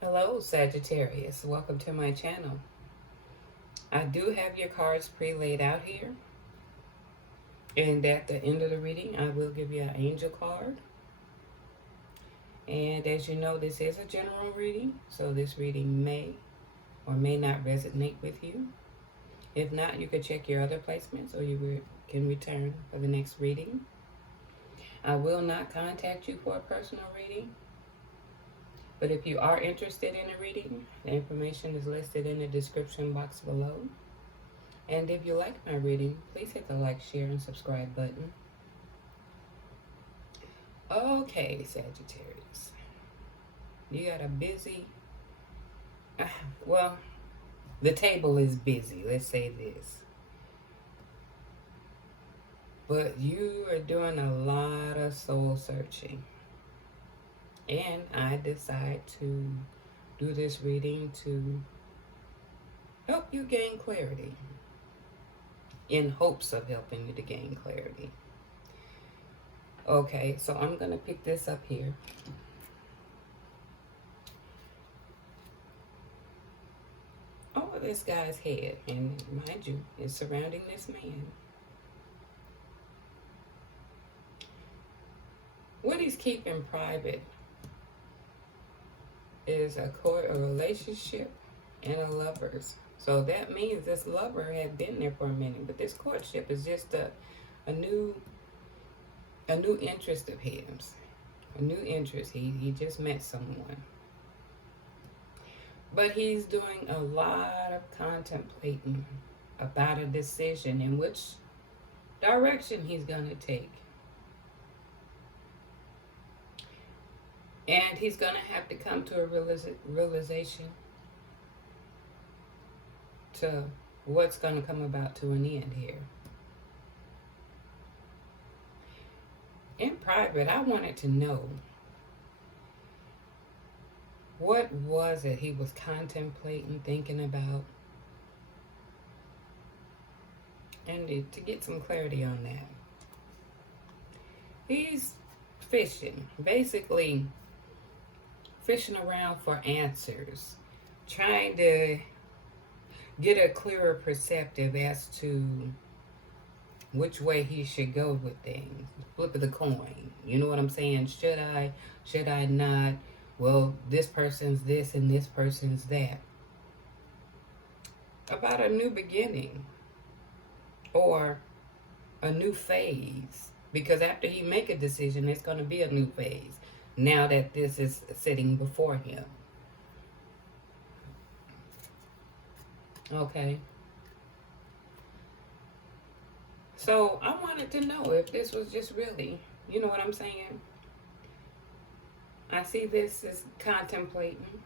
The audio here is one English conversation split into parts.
Hello, Sagittarius. Welcome to my channel. I do have your cards pre-laid out here. And at the end of the reading, I will give you an angel card. And as you know, this is a general reading, so this reading may or may not resonate with you. If not, you could check your other placements or you can return for the next reading. I will not contact you for a personal reading. But if you are interested in a reading, the information is listed in the description box below. And if you like my reading, please hit the like, share, and subscribe button. Okay, Sagittarius. You got a busy... well, the table is busy, let's say this. But you are doing a lot of soul searching. And I decide to do this reading to help you gain clarity, in hopes of helping you to gain clarity. Okay, so I'm going to pick this up here. Over this guy's head, and mind you, it's surrounding this man. What he's keeping private is a relationship and a lover's. So that means this lover had been there for a minute, but this courtship is just a new interest of his. A new interest. He just met someone. But he's doing a lot of contemplating about a decision in which direction he's going to take. And he's going to have to come to a realization to what's going to come about to an end here. In private, I wanted to know, what was it he was contemplating, thinking about? And to get some clarity on that. He's fishing, basically fishing around for answers, trying to get a clearer perspective as to which way he should go with things. Flip of the coin. You know what I'm saying? Should I not? Well, this person's this and this person's that. About a new beginning or a new phase. Because after he make a decision, it's going to be a new phase. Now that this is sitting before him. Okay. So I wanted to know if this was just really, you know what I'm saying? I see this as contemplating,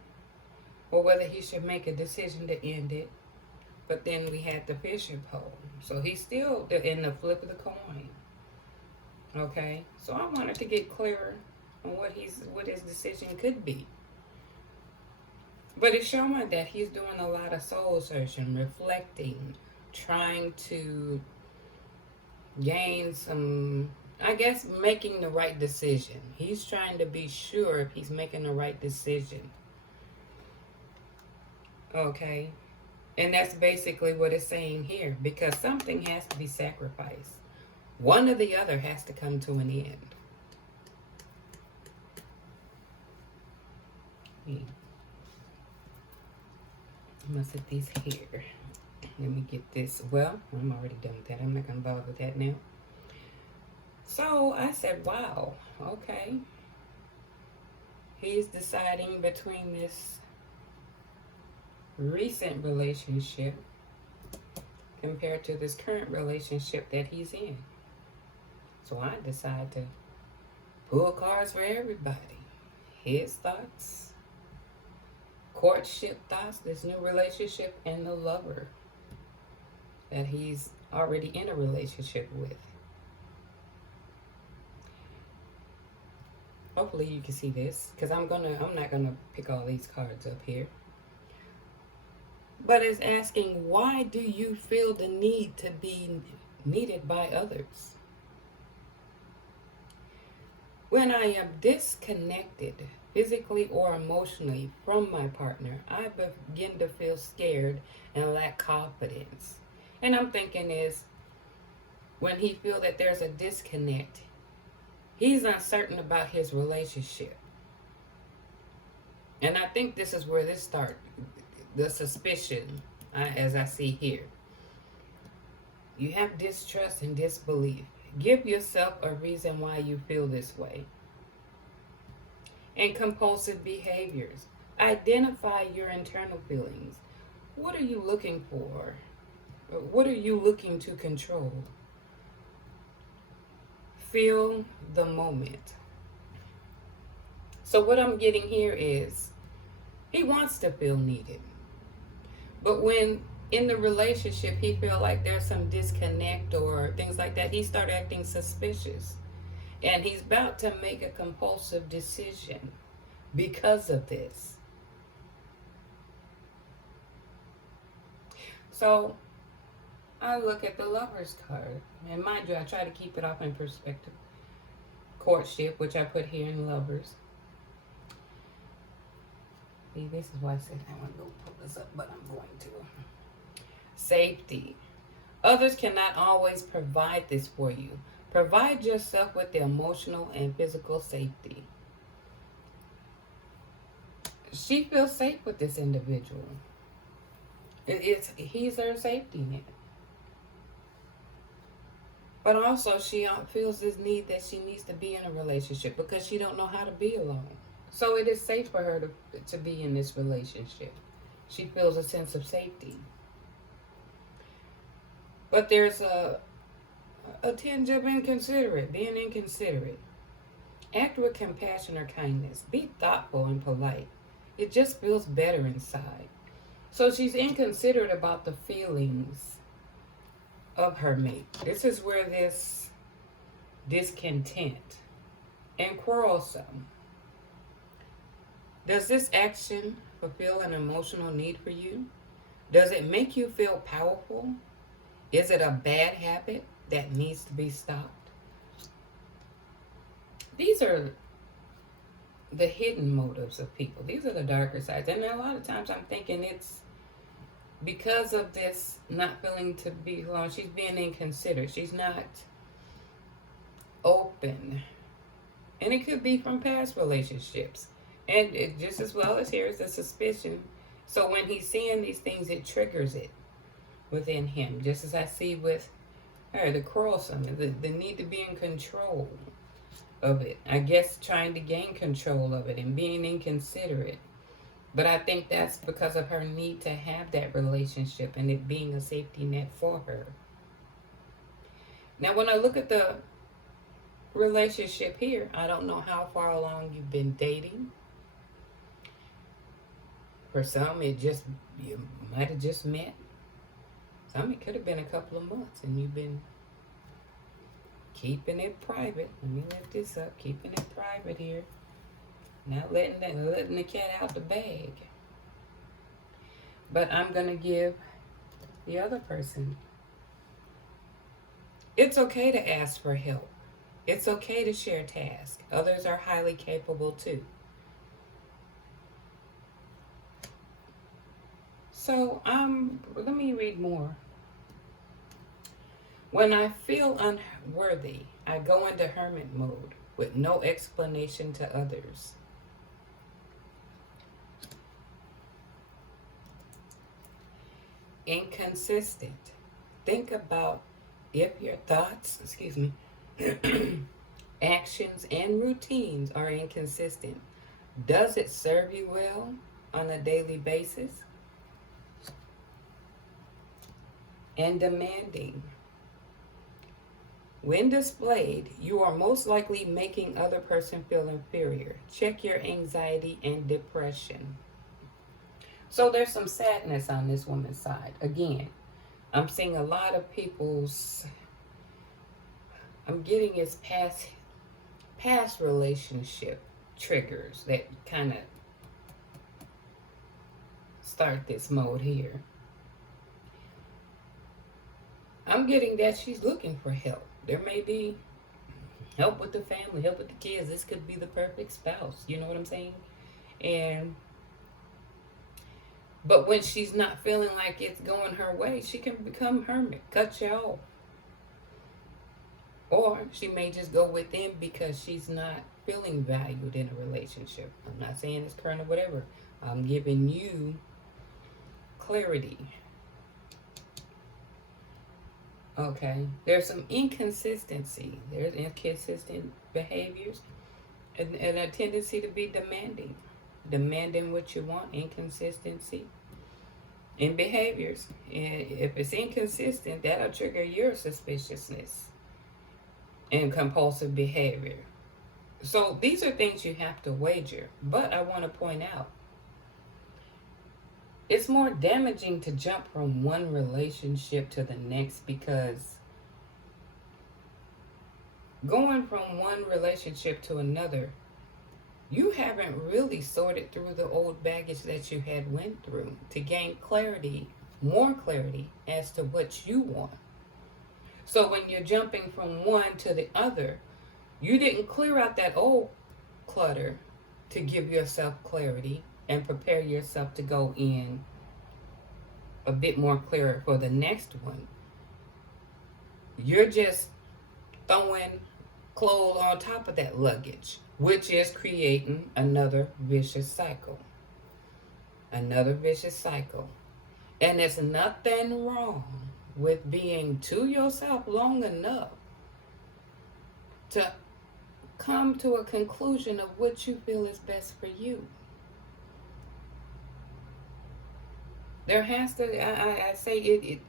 or whether he should make a decision to end it. But then we had the fishing pole. So he's still in the flip of the coin. Okay? So I wanted to get clearer on what his decision could be. But it's showing that he's doing a lot of soul searching, reflecting, trying to gain some, I guess, making the right decision. He's trying to be sure if he's making the right decision. Okay? And that's basically what it's saying here. Because something has to be sacrificed. One or the other has to come to an end. I'm going to set these here. Let me get this. Well, I'm already done with that. I'm not going to bother with that now. So I said, wow, okay. He's deciding between this recent relationship compared to this current relationship that he's in. So I decide to pull cards for everybody. His thoughts, courtship thoughts, this new relationship, and the lover that he's already in a relationship with. Hopefully you can see this, because I'm not gonna pick all these cards up here. But it's asking, why do you feel the need to be needed by others? When I am disconnected physically or emotionally from my partner, I begin to feel scared and lack confidence. And I'm thinking is when he feel that there's a disconnect, he's uncertain about his relationship. And I think this is where this starts, the suspicion, as I see here. You have distrust and disbelief. Give yourself a reason why you feel this way. And compulsive behaviors. Identify your internal feelings. What are you looking for? What are you looking to control? Feel the moment. So what I'm getting here is he wants to feel needed. But when in the relationship he feel like there's some disconnect or things like that, he start acting suspicious. And he's about to make a compulsive decision because of this. So I look at the Lovers card. And mind you, I try to keep it off in perspective. Courtship, which I put here in Lovers. See, this is why I said I want to go pull this up, but I'm going to. Safety. Others cannot always provide this for you. Provide yourself with the emotional and physical safety. She feels safe with this individual. He's her safety net. But also she feels this need that she needs to be in a relationship because she don't know how to be alone. So it is safe for her to be in this relationship. She feels a sense of safety. But there's a tinge of being inconsiderate. Act with compassion or kindness. Be thoughtful and polite. It just feels better inside. So she's inconsiderate about the feelings of her mate. This is where this discontent and quarrelsome. Does this action fulfill an emotional need for you? Does it make you feel powerful? Is it a bad habit that needs to be stopped? These are the hidden motives of people. These are the darker sides. And a lot of times I'm thinking it's because of this not feeling to be alone. She's being inconsiderate. She's not open. And it could be from past relationships. And it, just as well as here is a suspicion. So when he's seeing these things, it triggers it within him. Just as I see with her, the quarrelsome, the need to be in control of it. I guess trying to gain control of it and being inconsiderate. But I think that's because of her need to have that relationship and it being a safety net for her. Now, when I look at the relationship here, I don't know how far along you've been dating. For some, you might have just met. Some, it could have been a couple of months and you've been keeping it private. Let me lift this up. Keeping it private here. Not letting the cat out the bag. But I'm going to give the other person. It's okay to ask for help. It's okay to share tasks. Others are highly capable too. So, let me read more. When I feel unworthy, I go into hermit mode with no explanation to others. Inconsistent. Think about if your thoughts, actions and routines are inconsistent. Does it serve you well on a daily basis? And demanding. When displayed, you are most likely making other person feel inferior. Check your anxiety and depression. So there's some sadness on this woman's side. Again, I'm seeing a lot of I'm getting his past relationship triggers that kind of start this mode here. I'm getting that she's looking for help. There may be help with the family, help with the kids. This could be the perfect spouse. You know what I'm saying? And but when she's not feeling like it's going her way, she can become hermit, cut you off. Or she may just go within because she's not feeling valued in a relationship. I'm not saying it's current or whatever. I'm giving you clarity. Okay. There's some inconsistency. There's inconsistent behaviors and a tendency to be demanding. Demanding what you want, inconsistency in behaviors. And if it's inconsistent, that'll trigger your suspiciousness and compulsive behavior. So these are things you have to wager. But I want to point out, it's more damaging to jump from one relationship to the next, because going from one relationship to another, you haven't really sorted through the old baggage that you had went through to gain clarity, more clarity as to what you want. So when you're jumping from one to the other, you didn't clear out that old clutter to give yourself clarity and prepare yourself to go in a bit more clearer for the next one. You're just throwing clothes on top of that luggage, which is creating another vicious cycle. Another vicious cycle. And there's nothing wrong with being to yourself long enough to come to a conclusion of what you feel is best for you. There has to, I say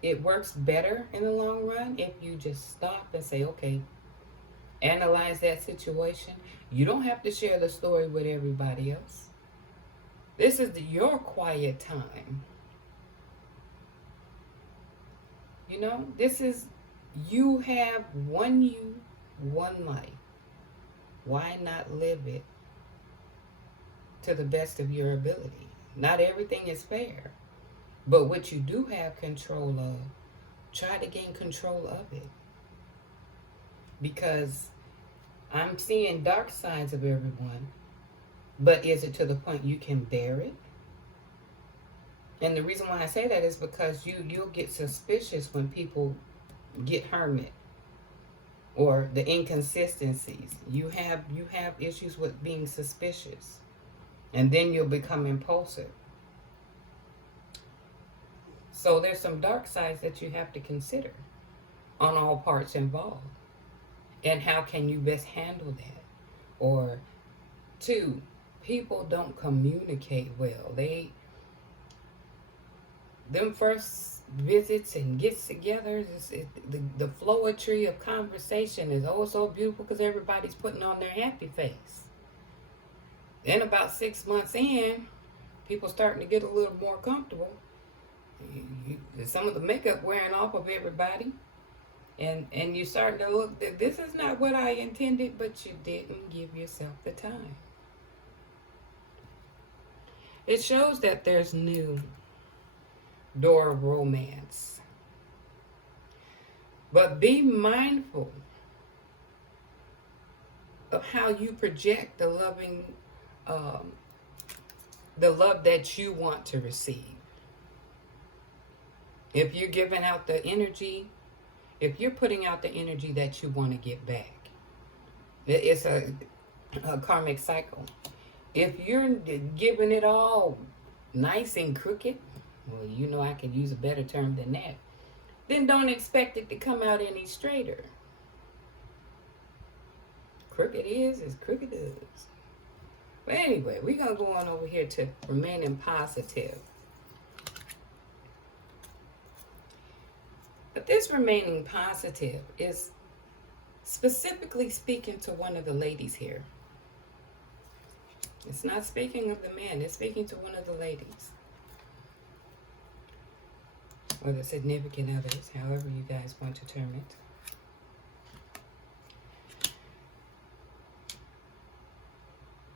it works better in the long run if you just stop and say, okay, analyze that situation. You don't have to share the story with everybody else. This is your quiet time. You know, this is, you have one you, one life. Why not live it to the best of your ability? Not everything is fair, but what you do have control of, try to gain control of it. Because I'm seeing dark sides of everyone, but is it to the point you can bear it? And the reason why I say that is because you'll get suspicious when people get hermit or the inconsistencies. You have issues with being suspicious, and then you'll become impulsive. So there's some dark sides that you have to consider on all parts involved. And how can you best handle that? Or two, people don't communicate well. Them first visits and gets together, the flowetry of conversation is oh so beautiful because everybody's putting on their happy face. Then about 6 months in, people starting to get a little more comfortable. Some of the makeup wearing off of everybody. And you starting to look that this is not what I intended, but you didn't give yourself the time. It shows that there's new door of romance. But be mindful of how you project the love that you want to receive. If you're giving out the energy, if you're putting out the energy that you want to get back, it's a karmic cycle. If you're giving it all nice and crooked, well, you know I could use a better term than that, then don't expect it to come out any straighter. Crooked is as crooked is. But anyway, we're going to go on over here to remaining positive. But this remaining positive is specifically speaking to one of the ladies here. It's not speaking of the man, it's speaking to one of the ladies. Or the significant others, however you guys want to term it.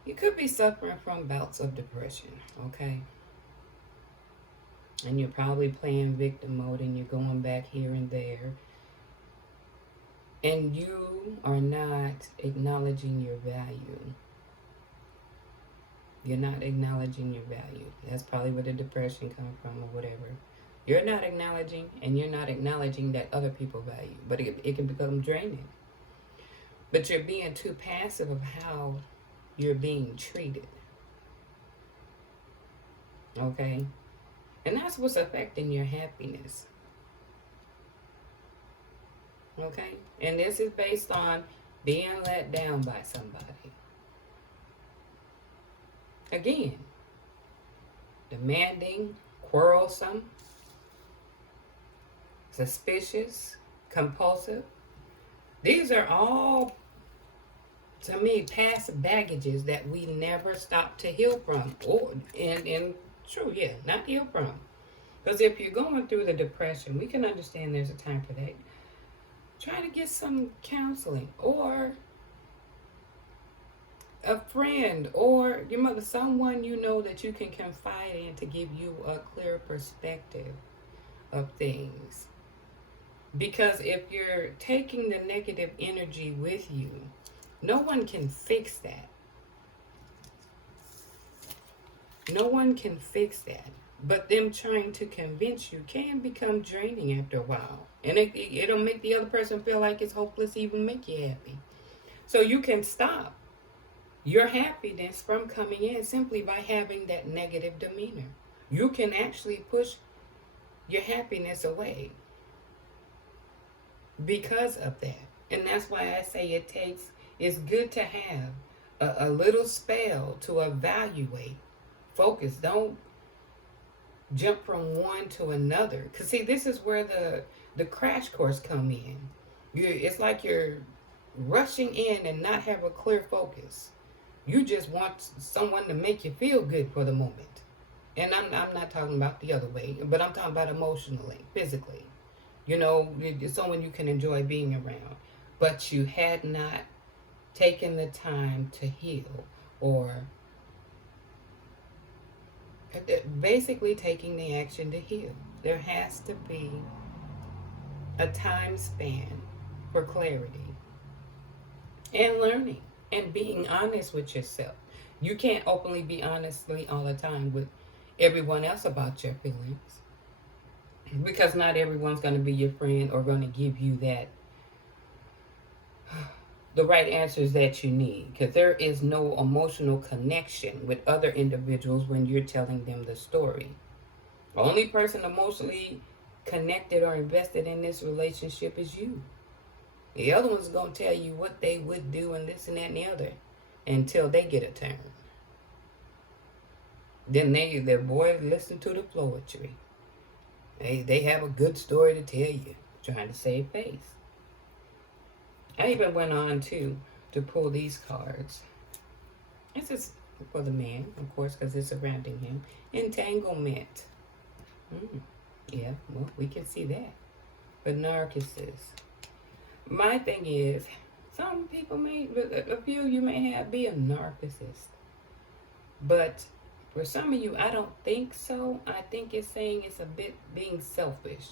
You could be suffering from bouts of depression, okay? And you're probably playing victim mode and you're going back here and there. And you are not acknowledging your value. You're not acknowledging your value. That's probably where the depression comes from or whatever. You're not acknowledging, and you're not acknowledging that other people value. But it can become draining. But you're being too passive of how you're being treated. Okay? And that's what's affecting your happiness. Okay? And this is based on being let down by somebody. Again, demanding, quarrelsome, suspicious, compulsive. These are all, to me, past baggages that we never stop to heal from. Or, and true, yeah, not heal from. Because if you're going through the depression, we can understand there's a time for that. Try to get some counseling, or a friend, or your mother, someone you know that you can confide in to give you a clear perspective of things. Because if you're taking the negative energy with you, no one can fix that. No one can fix that. But them trying to convince you can become draining after a while. And it'll make the other person feel like it's hopeless to even make you happy. So you can stop your happiness from coming in simply by having that negative demeanor. You can actually push your happiness away because of that. And that's why I say it's good to have a little spell to evaluate. Focus. Don't jump from one to another. Because see, this is where the crash course come in. It's like you're rushing in and not have a clear focus. You just want someone to make you feel good for the moment. And I'm not talking about the other way, but I'm talking about emotionally, physically. You know, someone you can enjoy being around. But you had not taken the time to heal, or basically taking the action to heal. There has to be a time span for clarity and learning and being honest with yourself. You can't openly be honestly all the time with everyone else about your feelings, because not everyone's going to be your friend or going to give you that the right answers that you need, because there is no emotional connection with other individuals when you're telling them the story. The only person emotionally connected or invested in this relationship is you. The other one's going to tell you what they would do and this and that and the other until they get a turn. Then their boys listen to the poetry. They have a good story to tell you, trying to save face. I even went on to pull these cards. This is for the man, of course, because it's surrounding him. Entanglement. Yeah, well, we can see that. But narcissist. My thing is, some people a few of you may be a narcissist. But for some of you, I don't think so. I think it's saying it's a bit being selfish.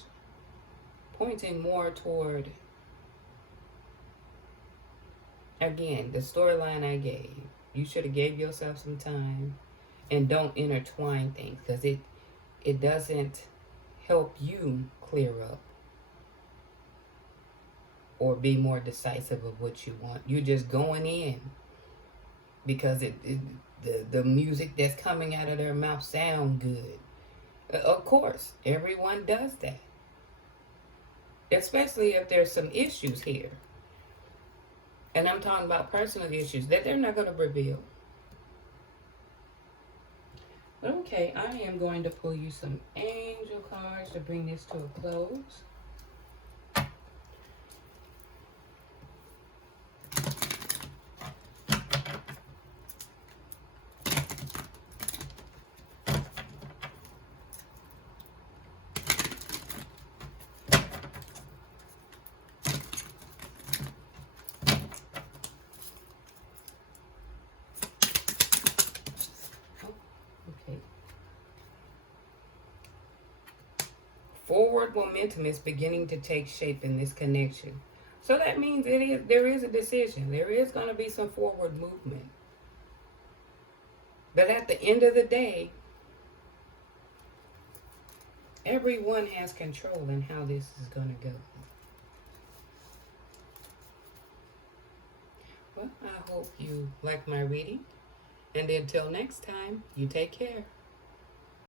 Pointing more toward, again, the storyline I gave. You should have gave yourself some time and don't intertwine things, because it doesn't help you clear up or be more decisive of what you want. You're just going in because the music that's coming out of their mouth sound good. Of course, everyone does that. Especially if there's some issues here. And I'm talking about personal issues that they're not going to reveal. Okay, I am going to pull you some angel cards to bring this to a close. Forward momentum is beginning to take shape in this connection. So that means there is a decision. There is going to be some forward movement. But at the end of the day, everyone has control in how this is going to go. Well, I hope you like my reading. And until next time, you take care.